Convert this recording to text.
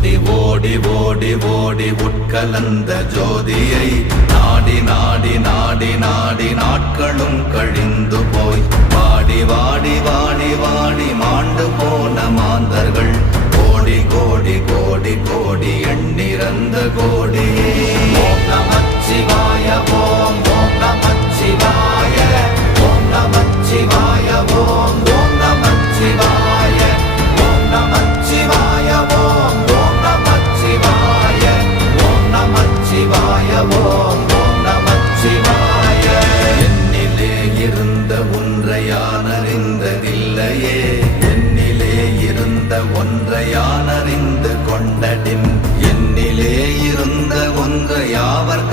ஓடி ஓடி ஓடி ஓடி உட்கலந்த ஜோதியை நாடி நாடி நாடி நாடி நாட்களும் கழிந்து போய் வாடி வாடி வாடி வாடி மாண்டு போன மாந்தர்கள் கோடி கோடி கோடி கோடி எண்ணிறந்த கோடியே. ஓம் நமச்சிவாய ஓம் ஓம் நமச்சிவாய ஓம் நமச்சிவாய ஓம் ஓம் நமச்சிவாய ஓம் நமச்சிவாய ஓம் ஓம் நமச்சிவாய ஓம் நமச்சிவாய ஓம் ஓம் நமச்சிவாய. என்னிலே இருந்த ஒன்றை யான் அறிந்ததில்லையே, என்னிலே இருந்த ஒன்றை யான் அறிந்து கொண்டடின், என்னிலே இருந்த ஒன்றை யாவர்